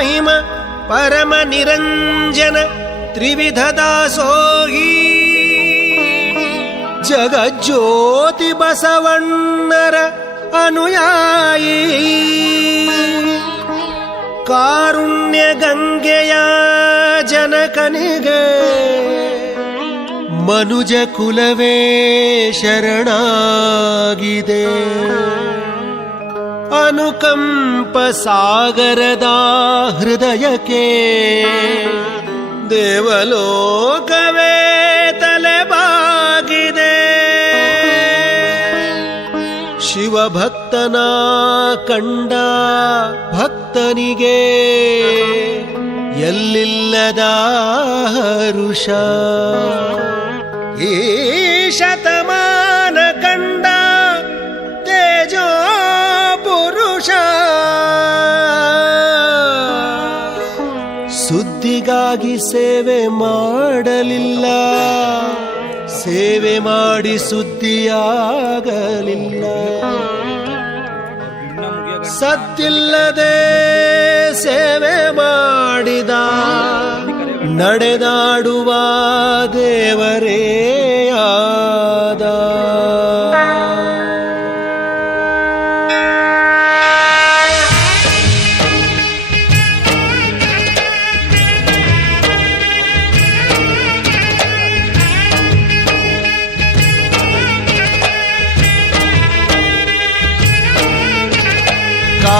ಮಹಾಮಹಿಮ ಪರಮ ನಿರಂಜನ ತ್ರಿವಿಧ ದಾಸೋಹಿ ಜಗಜ್ಯೋತಿ ಬಸವಣ್ಣರ ಅನುಯಾಯಿ. ಕಾರುಣ್ಯ ಅನುಕಂಪ ಸಾಗರದ ಹೃದಯಕ್ಕೆ ದೇವಲೋಕವೇ ತಲೆಬಾಗಿದೆ. ಶಿವಭಕ್ತನ ಕಂಡ ಭಕ್ತನಿಗೆ ಎಲ್ಲಿಲ್ಲದ ಹರುಷ. ಈ ಶತಮಾನ ಸುದ್ದಿಗಾಗಿ ಸೇವೆ ಮಾಡಲಿಲ್ಲ. ಸೇವೆ ಮಾಡಿ ಸುದ್ದಿಯಾಗಲಿಲ್ಲ. ಸತ್ತಿಲ್ಲದೆ ಸೇವೆ ಮಾಡಿದ ನಡೆದಾಡುವ ದೇವರೇ.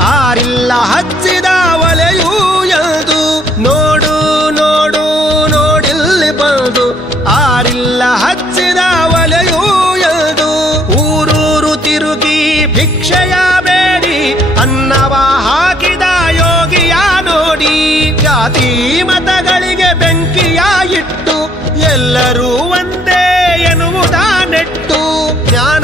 ಆರಿಲ್ಲ ಹಚ್ಚಿದ ಒಲೆಯೂ ಎಂದು ನೋಡು ನೋಡು, ನೋಡಿಲ್ಲಿ ಬಂದು ಆರಿಲ್ಲ ಹಚ್ಚಿದ ಒಲೆಯೂ ಎಂದು ಊರೂರು ತಿರುಗಿ ಭಿಕ್ಷೆಯ ಬೇಡಿ. ಅನ್ನವ ಹಾಕಿದ ಯೋಗಿಯ ನೋಡಿ. ಜಾತಿ ಮತಗಳಿಗೆ ಬೆಂಕಿಯ ಇಟ್ಟು. ಎಲ್ಲರೂ ಒಂದೇ ಎನ್ನುವುದ ನೆಟ್ಟು. ಜ್ಞಾನದ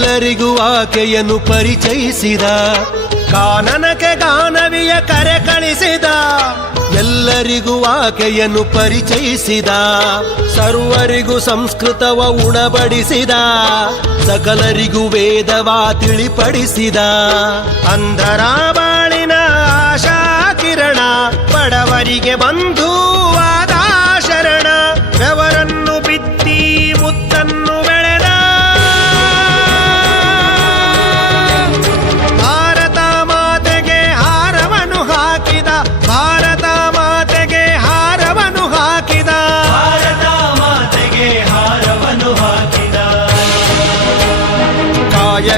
ಎಲ್ಲರಿಗೂ ಆಕೆಯನ್ನು ಪರಿಚಯಿಸಿದ. ಕಾನನಕ್ಕೆ ಗಾನವಿಯ ಕರೆ ಕಳಿಸಿದ. ಎಲ್ಲರಿಗೂ ಆಕೆಯನ್ನು ಪರಿಚಯಿಸಿದ. ಸರ್ವರಿಗೂ ಸಂಸ್ಕೃತವ ಉಣಬಡಿಸಿದ. ಸಕಲರಿಗೂ ವೇದವ ತಿಳಿಪಡಿಸಿದ. ಅಂಧರ ಬಾಳಿನ ಆಶಾ ಕಿರಣ ಬಡವರಿಗೆ ಬಂಧುವಾದ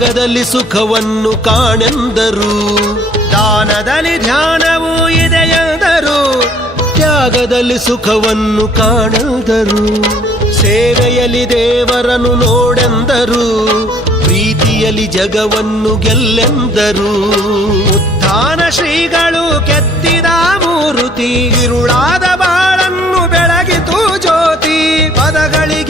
ತ್ಯಾಗದಲ್ಲಿ ಸುಖವನ್ನು ಕಾಣೆಂದರು. ದಾನದಲ್ಲಿ ಧ್ಯಾನವೂ ಇದೆಯೆಂದರು ತ್ಯಾಗದಲ್ಲಿ ಸುಖವನ್ನು ಕಾಣೆಂದರು. ಸೇವೆಯಲ್ಲಿ ದೇವರನ್ನು ನೋಡೆಂದರು. ಪ್ರೀತಿಯಲ್ಲಿ ಜಗವನ್ನು ಗೆಲ್ಲೆಂದರು. ಉತ್ಥಾನ ಶ್ರೀಗಳು ಕೆತ್ತಿದ ಮೂರುತಿ ಇರುಳಾದ ಬಾಳನ್ನು ಬೆಳಗಿತು ಜ್ಯೋತಿ. ಪದಗಳಿಗೆ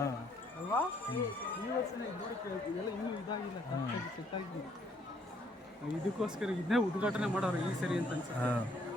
ಅಲ್ವಾ? ಈ ವರ್ಷನೇ ನೋಡಕ್ಕೆ. ಇದೆಲ್ಲ ಇನ್ನೂ ಇದಾಗಿಲ್ಲ. ಸೆಟ್ ಆಗಿಲ್ಲ. ಇದಕ್ಕೋಸ್ಕರ ಇದನ್ನೇ ಉದ್ಘಾಟನೆ ಮಾಡೋರು ಈ ಸರಿ ಅಂತ ಅನ್ಸುತ್ತೆ.